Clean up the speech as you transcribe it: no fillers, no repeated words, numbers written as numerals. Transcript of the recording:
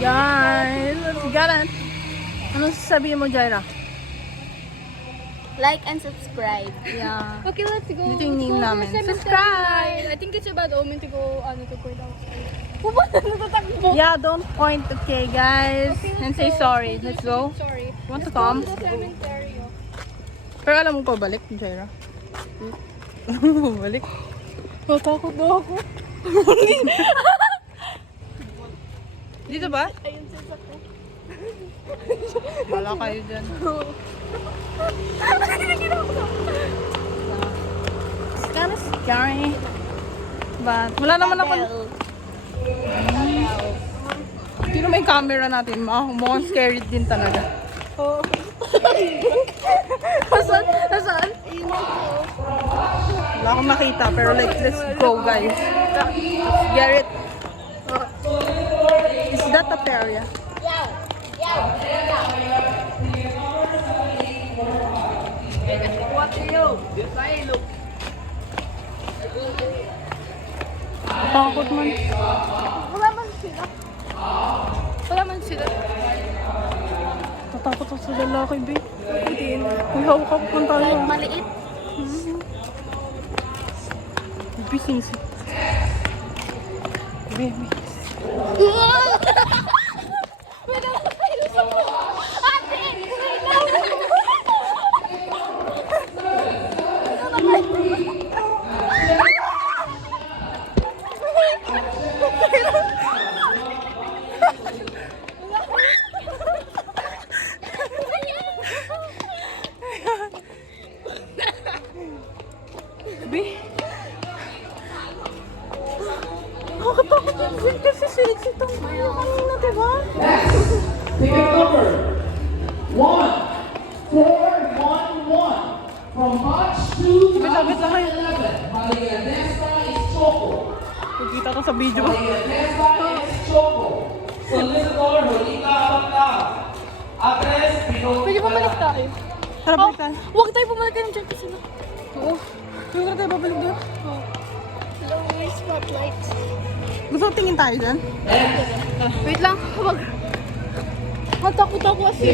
Guys, let's get it. Ano sasabihin mo, Jaira? Like and subscribe. Yeah. Okay, let's go. Ito yung name Let's go namin. for 7-7. Subscribe! I think it's a bad omen to go, to point outside. Natatakbo. Yeah, don't point, okay, guys. Okay, And let's say go. sorry. Let's Let's go. go. Sorry. Want to Let's go come? to the cemetery. Pero alam mo pa balik, Jaira? Balik? Natakot na ako. Dito ba? Ayun sa sako. Wala kayo dyan. It's kind of scary. But wala naman ako. Pero may camera natin. Mukhang scary din talaga. Oh. Nasaan? Nasaan? Wala akong nakita. Pero like, let's go, guys. Let's get it. Is that a peria? Takot man. Wala man sila. Wala man sila. Tatakot ako sa lalaki, babe. May hawak ka kung tayo. Maliit. Bising. Baby. Baby. Nakakatakot yung zin kasi sinig itong kanina, diba? Ticket number 1411 from March 2 Lapit lang kayo. 2011. Maria Nesta is Choco. Nakikita ko sa video. Maria Nesta is Choco. Solicitor Rolita Abacta. Address Pinoy. Pwede bumalik tayo. Tara, balikan. Huwag tayo bumalik kayo dyan kasi na. Oo. Hindi ko na tayo babalik doon. Hello, may spotlight. Gusto ko tingin tayo doon? Wait lang. Huwag. Matakot ako kasi.